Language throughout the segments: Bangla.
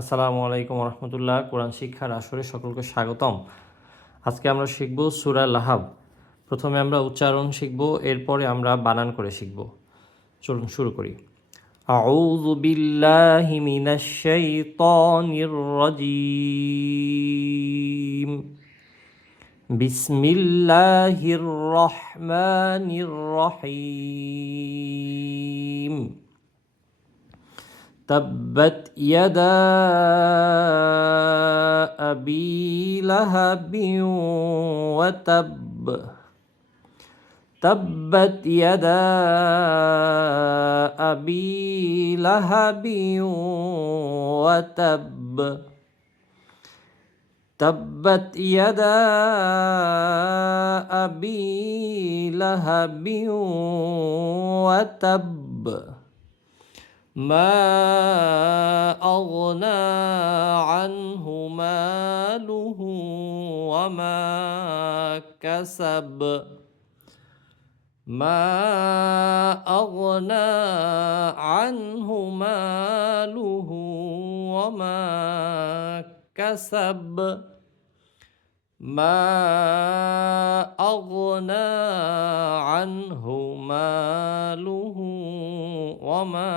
আসসালামু আলাইকুম রহমতুল্লাহ। কোরআন শিক্ষার আসরে সকলকে স্বাগতম। আজকে আমরা শিখব সূরা লাহাব। প্রথমে আমরা উচ্চারণ শিখব, এরপরে আমরা বানান করে শিখব। চলুন শুরু করি। আউযু বিল্লাহি মিনাশ শাইতানির রাজীম। বিসমিল্লাহির রহমানির রহিম। تبت يدا أبي لهب وتب. تبت يدا أبي لهب وتب. تبت يدا أبي لهب وتب. ما أغنى عنه ماله وما كسب. ما أغنى عنه ماله وما كسب. ما أغنى عنه ماله وما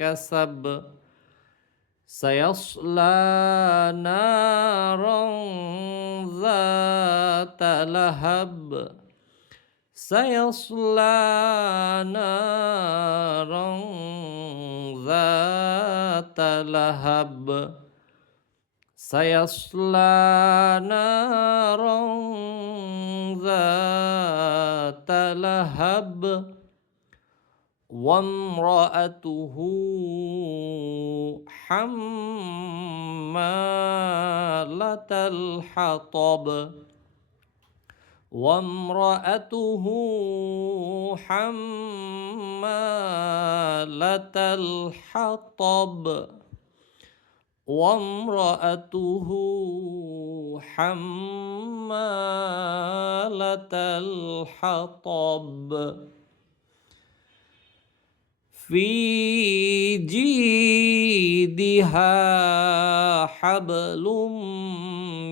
كسب. سيصلى نارا ذات لهب. سيصلى نارا ذات لهب. سيصلى نارا ذات لهب. وامرأته حمالة الحطب. وامرأته حمالة الحطب. وامرأته حمالة الحطب. في جيدها حبل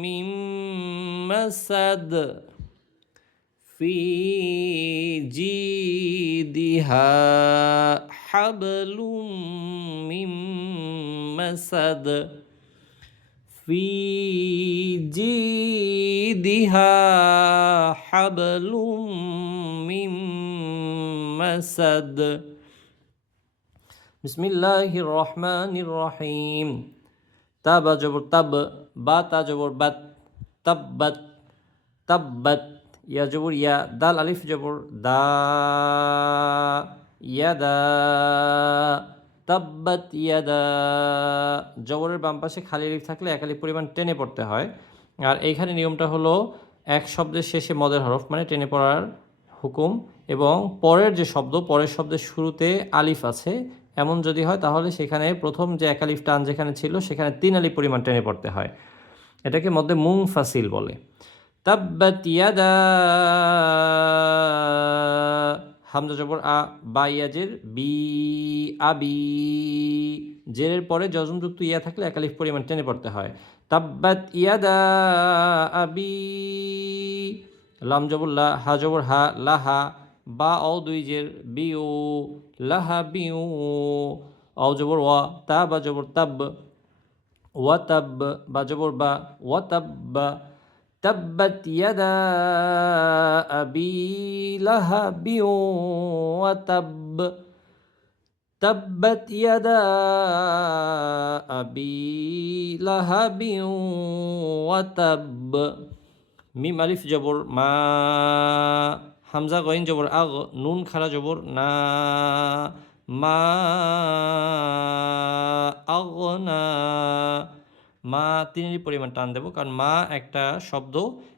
من مسد. في جيدها حبل من مسد. في جيدها حبل من مسد. বিসমিল্লাহির রহমানির রহিম। তাবা জবর তাব, বা তা জবর বাত, তাব্বাত। তাব্বাত ইয়া জবর ইয়া, দাল আলিফ জবর দা, ইয়াদা। তাব্বাত ইয়াদা। জবরের বাম পাশে খালি আলিফ থাকলে এক আলিফ পরিমাণ টেনে পড়তে হয়। আর এইখানে নিয়মটা হলো এক শব্দের শেষে মদের হরফ মানে টেনে পড়ার হুকুম, এবং পরের যে শব্দ, পরের শব্দের শুরুতে আলিফ আছে এমন যদি হয় তাহলে সেখানে প্রথম যে এক আলিফ টান যেখানে ছিল সেখানে 3 আলিফ পরিমাণ টেনে পড়তে হয়। এটাকে মধ্যে মুনফাসিল বলে। তাব্বাত ইয়াদা, হামজা জবর আ, বা ইয়াজের বি, আবি। জেরের পরে যজমযুক্ত ইয়া থাকলে এক আলিফ পরিমাণ টেনে পড়তে হয়। তাব্বাত ইয়াদা আবি। লাম জবর লা, হা জবর হা, লাহা। বা অ দুই জের বিউ, লাহা বিউ। অ জবর ওয়া, তা বা জবর তাব, ওয়া তাব। বা জবর বা, ওয়া তাব্বা। تبت يدا أبي لهب وتب. تبت يدا أبي لهب وتب. মিম আলিফ জবর মা, হামজা গইন জবর আগ, নুন খারা জবর না, মা আগনা। মা তিনেরই পরিমাণ টান দেবো, কারণ মা একটা শব্দ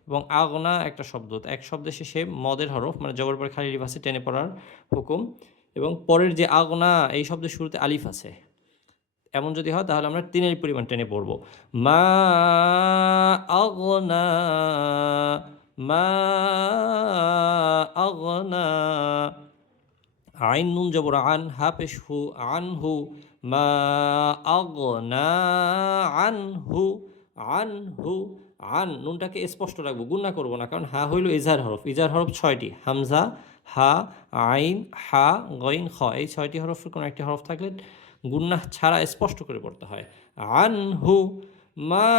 এবং আগনা একটা শব্দ, এক শব্দের শেষে মদের হরফ মানে জবর পরে খালি আলিফ আছে, টেনে পড়ার হুকুম। এবং পরের যে আগনা এই শব্দের শুরুতে আলিফ আছে, এমন যদি হয় তাহলে আমরা তিনের পরিমাণ টেনে পড়ব। মা আগনা, মা আগনা। আইন নুন জবর আন, হা পেশ হু, আনহু। মা আগনা আনহু আনহু আন নুনটাকে স্পষ্ট রাখবো, গুণনা করবো না, কারণ হা হইল ইজহার হরফ। ইজহার হরফ 6টি, হামজা, হা, আইন, হা, গইন, খ, এই 6টি হরফের কোনো একটি হরফ থাকলে গুণনা ছাড়া স্পষ্ট করে পড়তে হয়। আনহু মা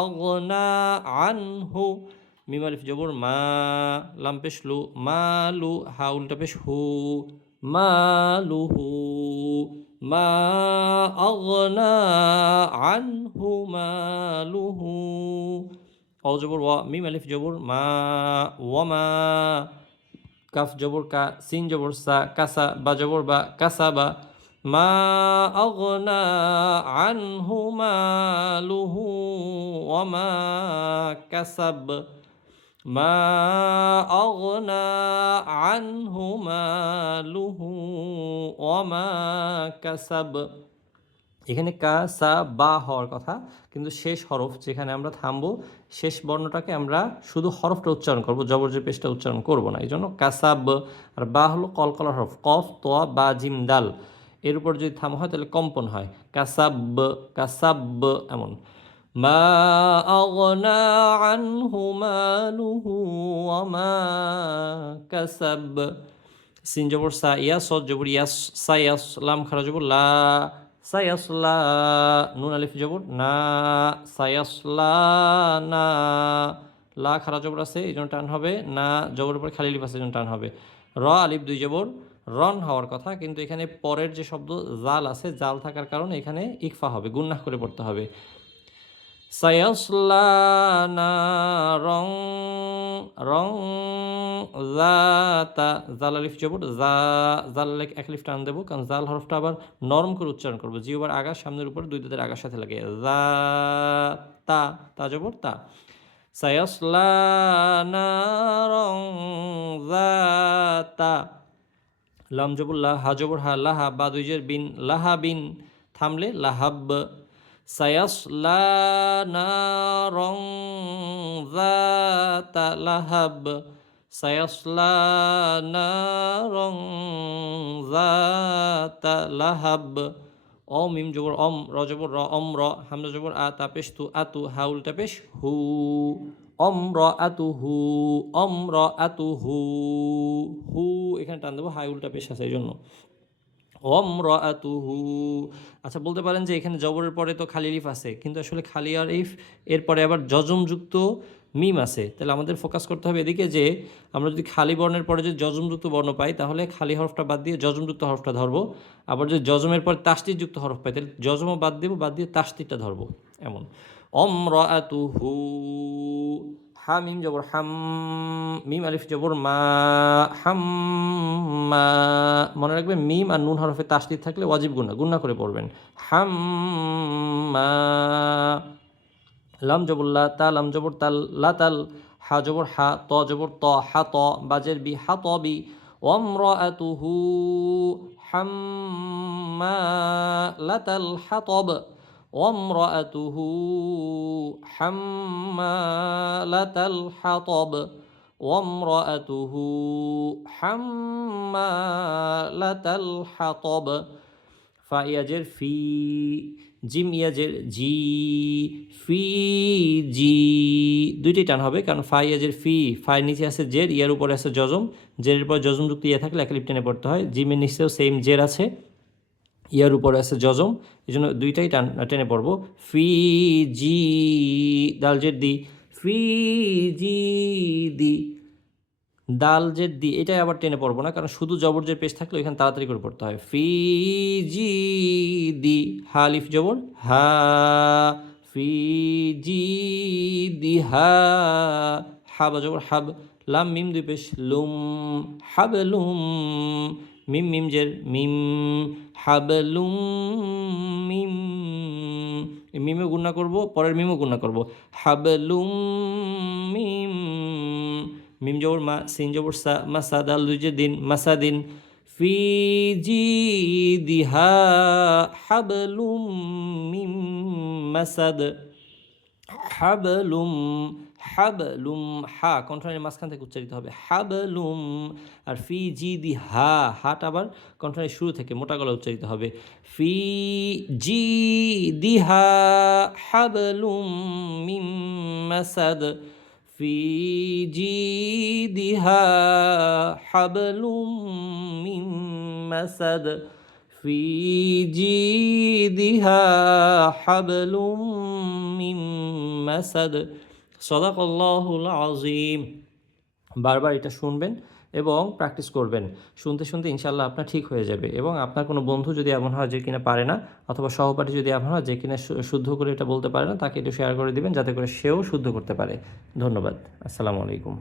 আগনা আনহু, মিম আলিফ জবর মা, লাম পেশ লু, মালু, হা উল্টা পেশ হু, মালুহু মা আগনা আনহু মালুহু। অ জবর ওয়া, মিম আলিফ জবর মা, ওয়ামা, কাফ জবর কা, সিন জবর সা, কাসা, বা জবর বা, কাসা বা, মা আগনা আনহু মালুহু ওয়ামা কাসাব, মা আগনা আনহু মালুহু ওয়ামা কাসাব। এখানে কা সা বা হওয়ার কথা, কিন্তু শেষ হরফ যেখানে আমরা থামবো, শেষ বর্ণটাকে আমরা শুধু হরফটা উচ্চারণ করব, জবরজের পেশটা উচ্চারণ করব না। এই জন্য কাসাব। আর বা হলো কলকলার হরফ, কফ, তোয়া, বা, জিম, দাল, এর উপর যদি থাম হয় তাহলে কম্পন হয়, কাসাব কাসাব এমন। মা আগনা আনহু মালুহু ওয়ামা কাসাব। সিন জবর সা, ইয়াস, সদ জবর ইয়াস, সায়াস, লাম খারা জবর লা, সায়াসলা, নুন আলিফ জবর না, সায়াসলা না, লা খারা জবর আছে এই জন্য টান হবে, না জবর উপর খালি লিফ আছে এই জন্য টান হবে। র আলিফ দুই জবর রন হওয়ার কথা, কিন্তু এখানে পরের যে শব্দ জাল আছে, জাল থাকার কারণে এখানে ইকফা হবে, গুন্নাহ করে পড়তে হবে। সায়াসলা নারং, রং জাতা, জাল আলিফ জবর জা, জাল এক লিফ টান দেবো, কারণ জাল হরফটা আবার নরম করে উচ্চারণ করবো, জিহ্বার আগা সামনের উপর, দুই দাঁতের আগার সাথে লাগে, জা তা, তা জবর তা। সায়াসলা নারং জাতা, লাম জবর লা, হা জবর হা, লাহা, বা দুই জের বিন, লাহা বিন, থামলে লাহাব। সায়াসলা নারং যাতা লাহাব, সায়াসলা নারং যাতা লাহাব। অ মিম জবর অম, র জবর র, অম র, হামজা জবর আ, তা পেশ তু, আতু, হা উল্টা পেশ হু, অম র আতু হু, অম র আতু হু, হু এখানে টান দেবো, হাই উল্টা পেশ আছে এই জন্য। ওমরাতুহু। আচ্ছা, বলতে পারেন যে এখানে জবরের পরে তো খালি লিফ আছে, কিন্তু আসলে খালি আর ইফ এরপরে আবার যজমযুক্ত মিম আছে, তাহলে আমাদের ফোকাস করতে হবে এদিকে যে আমরা যদি খালি বর্ণের পরে যদি যজমযুক্ত বর্ণ পাই তাহলে খালি হরফটা বাদ দিয়ে যজমযুক্ত হরফটা ধরবো, আবার যদি যজমের পরে তাসদিদযুক্ত হরফ পাই তাহলে যজমও বাদ দেবো, বাদ দিয়ে তাসদিদটা ধরবো, এমন। ওমরাতুহু, হা মিম জবর হাম, মিম আলিফ জবর মা, হাম্মা, মনে রাখবেন মিম আর নুন হরফে তাসদিদ থাকলে ওয়াজিব গুণা, গুণা করে পড়বেন, হাম্মা। লাম জবর লা, তা লাম জবর তাল, লা তাল, হা জবর হা, ত জবর ত, হা ত, বাজের বি, হা ত বি। ওমরাতুহু হাম্মালাতাল হাতব, ওমরাতুহু হাম্মালাতাল হাতব, ওমরাতুহু হাম্মালাতাল হাতব। ফা ইয়াজের ফি, জিম ইয়াজের জি, ফি জি, দুইটাই টান হবে, কারণ ফা ইয়াজের ফি, ফায়ের নিচে আছে জের, ইয়ার উপরে আছে জজম, জেরের পর যজমযুক্ত ইয়া থাকলে একালিপ টেনে পড়তে হয়, জিমের নিচেও সেম জের আছে, ইয়ার উপরে আছে যজম, এই জন্য দুইটাই টেনে পড়বো। ফি জি, দাল জের দি, ফি জি দি, দাল জের দি, এটাই আবার টেনে পড়বো না, কারণ শুধু জবর জের পেশ থাকলে ওইখানে তাড়াতাড়ি করে পড়তে হয়। ফি জি দি, হা লিফ জবর হা, ফি জি দি হা, হা বা জবর হাব, লাম মিম দুই পেশ লুম, হাবলুম, মিম মিম জের মিম, হাবলুম মিম, মিমে গুণা করবো, পরের মিমও গুণা করবো, হাবলুম মিম, মিম জবর মা, সিন জবর সা, মাসা, দাল দুই যে দিন, মাসাদিন। ফি জি দিহা হাবলুম মিম মাসাদ, হাবলুম, হাবলুম, হা কণ্ঠনালীর মাঝখান থেকে উচ্চারিত হবে হাবলুম। আর ফি জি দি হা, হাট আবার কণ্ঠনালীর শুরু থেকে মোটা গলা উচ্চারিত হবে ফি জি দি হা হাবলুম মিম মাসাদ, ফি জিদিহা হাবলুম মিন মাসাদ, ফি জিদিহা হাবলুম মিন মাসাদ। সাদাকাল্লাহুল আযীম। বারবার এটা শুনবেন এবং প্র্যাকটিস করবেন। শুনতে শুনতে ইনশাআল্লাহ আপনার ঠিক হয়ে যাবে। এবং আপনার কোনো বন্ধু যদি এমন হয় যে কিনা পারে না, অথবা সহপাঠী যদি এমন হয় যে কিনা শুদ্ধ করে এটা বলতে পারে না, তাকে একটু শেয়ার করে দিবেন যাতে করে সেও শুদ্ধ করতে পারে। ধন্যবাদ। আসসালামু আলাইকুম।